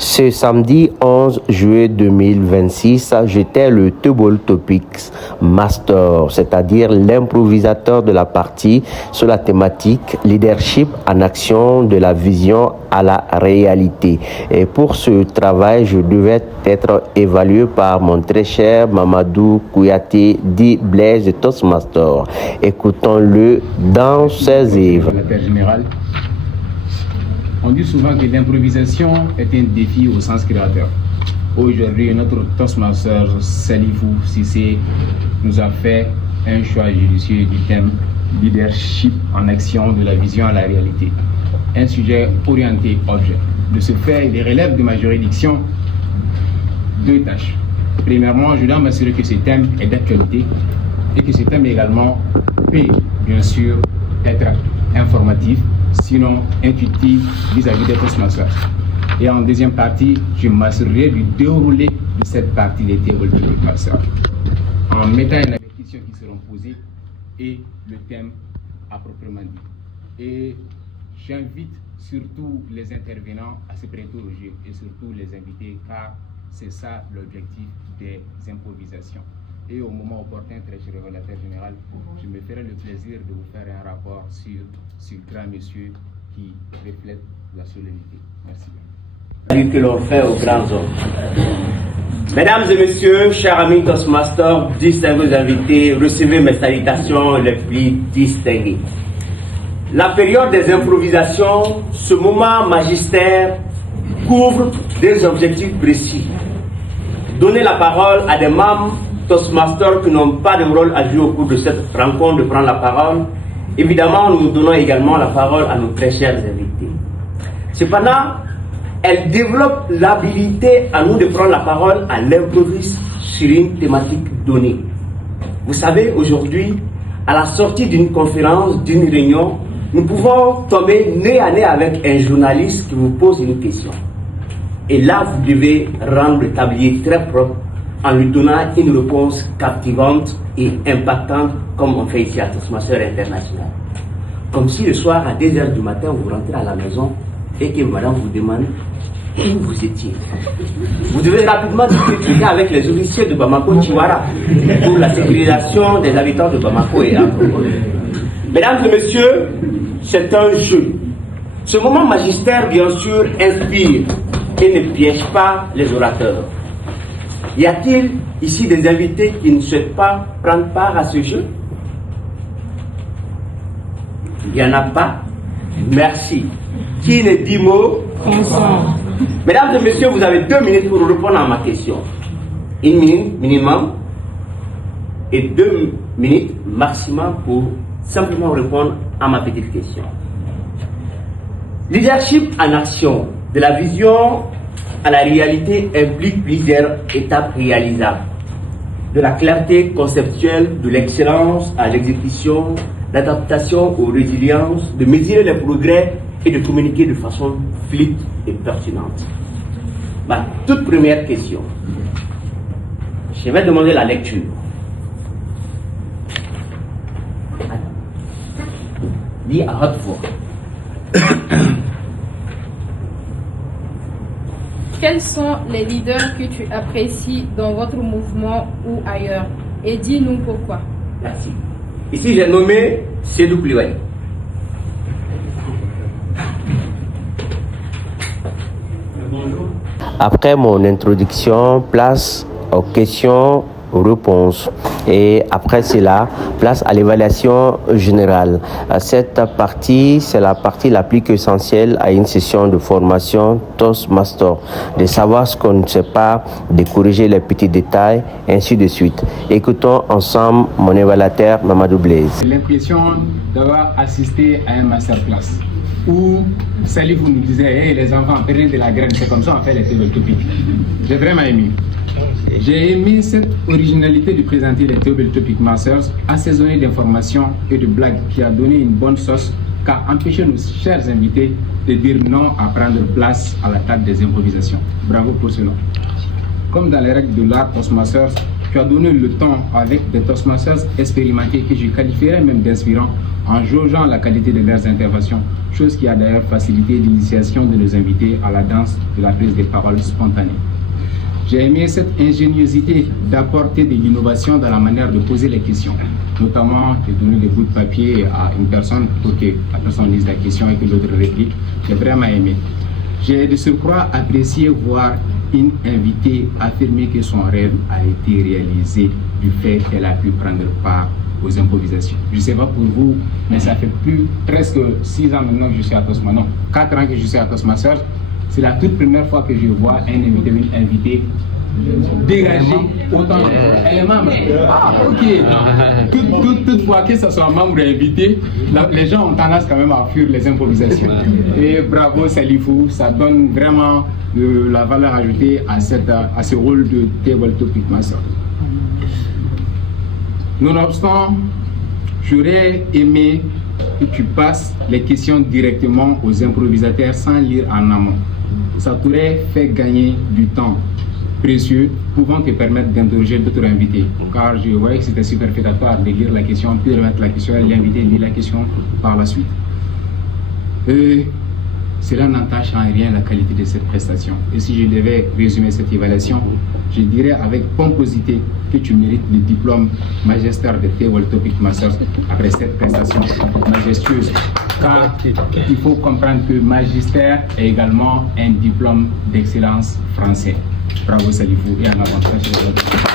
Ce samedi 11 juillet 2026, j'étais le Table Topics Master, c'est-à-dire l'improvisateur de la partie sur la thématique leadership en action de la vision à la réalité. Et pour ce travail, je devais être évalué par mon très cher Mamadou Kouyaté, dit Blaise de Toastmaster. Écoutons-le dans ses œuvres. On dit souvent que l'improvisation est un défi au sens créateur. Aujourd'hui, notre Toastmaster Salifou Cissé nous a fait un choix judicieux du thème leadership en action de la vision à la réalité. Un sujet orienté objet. De ce fait, il relève de ma juridiction deux tâches. Premièrement, je dois m'assurer que ce thème est d'actualité et que ce thème également peut, bien sûr, être informatif, sinon intuitif vis-à-vis des Toastmasters. Et en deuxième partie, je m'assurerai du déroulé de cette partie des Table Topics Masters en mettant les questions qui seront posées et le thème à proprement dit. Et j'invite surtout les intervenants à se prêter au jeu et surtout les invités, car c'est ça l'objectif des improvisations. Et au moment opportun, très cher révélateur général, je me ferai le plaisir de vous faire un rapport sur ce grand monsieur qui reflète la solennité. Merci bien. Que l'on fait aux grands hommes. Mesdames et messieurs, chers amis Toastmasters, distingués invités, recevez mes salutations les plus distinguées. La période des improvisations, ce moment magistère, couvre des objectifs précis. Donner la parole à des membres Toastmasters qui n'ont pas de rôle à jouer au cours de cette rencontre, de prendre la parole. Évidemment, nous donnons également la parole à nos très chers invités. Cependant, elle développe l'habilité à nous de prendre la parole à l'improviste sur une thématique donnée. Vous savez, aujourd'hui, à la sortie d'une conférence, d'une réunion, nous pouvons tomber nez à nez avec un journaliste qui vous pose une question. Et là, vous devez rendre le tablier très propre en lui donnant une réponse captivante et impactante, comme on fait ici à Toastmaster International. Comme si le soir à 2h du matin, vous rentrez à la maison et que madame vous demande où vous étiez. Vous devez rapidement discuter avec les officiers de Bamako-Tiwara pour la sécurisation des habitants de Bamako et Afro. Mesdames et messieurs, c'est un jeu. Ce moment magistère, bien sûr, inspire et ne piège pas les orateurs. Y a-t-il ici des invités qui ne souhaitent pas prendre part à ce jeu? Il n'y en a pas? Merci. Qui ne dit mot? Consent. Mesdames et messieurs, vous avez 2 minutes pour répondre à ma question. 1 minute minimum et 2 minutes maximum pour simplement répondre à ma petite question. Leadership en action, de la vision à la réalité, implique plusieurs étapes réalisables. De la clarté conceptuelle, de l'excellence à l'exécution, l'adaptation aux résiliences, de mesurer les progrès et de communiquer de façon fluide et pertinente. Ma toute première question. Je vais demander la lecture. Dis à haute voix. Quels sont les leaders que tu apprécies dans votre mouvement ou ailleurs? Et dis-nous pourquoi. Merci. Ici, j'ai nommé Sédou Plioué. Après mon introduction, place aux questions-réponses. Et après cela, place à l'évaluation générale. Cette partie, c'est la partie la plus essentielle à une session de formation Toastmaster. De savoir ce qu'on ne sait pas, de corriger les petits détails, ainsi de suite. Écoutons ensemble mon évaluateur Mamadou Blaise. J'ai l'impression d'avoir assisté à un masterclass où Salif nous disait hey, les enfants, prenez de la graine, c'est comme ça on fait les Table Topics. J'ai vraiment aimé. J'ai aimé cette originalité de présenter les Table Topics Masters assaisonnés d'informations et de blagues qui a donné une bonne sauce qu'a empêché nos chers invités de dire non à prendre place à la table des improvisations. Bravo pour cela. Comme dans les règles de l'art Toastmasters, Tu as donné le temps avec des Toastmasters expérimentés que je qualifierais même d'inspirants en jaugeant la qualité de leurs interventions, chose qui a d'ailleurs facilité l'initiation de nos invités à la danse de la prise des paroles spontanées. J'ai aimé cette ingéniosité d'apporter de l'innovation dans la manière de poser les questions, notamment de donner des bouts de papier à une personne pour que la personne lise la question et que l'autre réplique. J'ai vraiment aimé. J'ai de surcroît apprécié voir une invitée affirmer que son rêve a été réalisé du fait qu'elle a pu prendre part aux improvisations. Je ne sais pas pour vous, mais ça fait presque 6 ans maintenant que je suis à Toastmasters. Non, 4 ans que je suis à Toastmasters. C'est la toute première fois que je vois un invité, une invitée dégager autant. Elle est membre. Ah, ok. Toutefois, que ce soit membre ou invité, les gens ont tendance quand même à fuir les improvisations. Et bravo Salifou, ça donne vraiment la valeur ajoutée à ce rôle de Table Topic Master. Nonobstant, j'aurais aimé que tu passes les questions directement aux improvisateurs sans lire en amont. Ça t'aurait fait gagner du temps précieux, pouvant te permettre d'interroger d'autres invités. Car je voyais que c'était superfétatoire de lire la question, puis remettre la question, l'invité lit la question par la suite. Cela n'entache en rien la qualité de cette prestation. Et si je devais résumer cette évaluation, je dirais avec pomposité que tu mérites le diplôme magistère de Table Topic Masters après cette prestation majestueuse. Car il faut comprendre que magistère est également un diplôme d'excellence français. Bravo Salifou et en avant.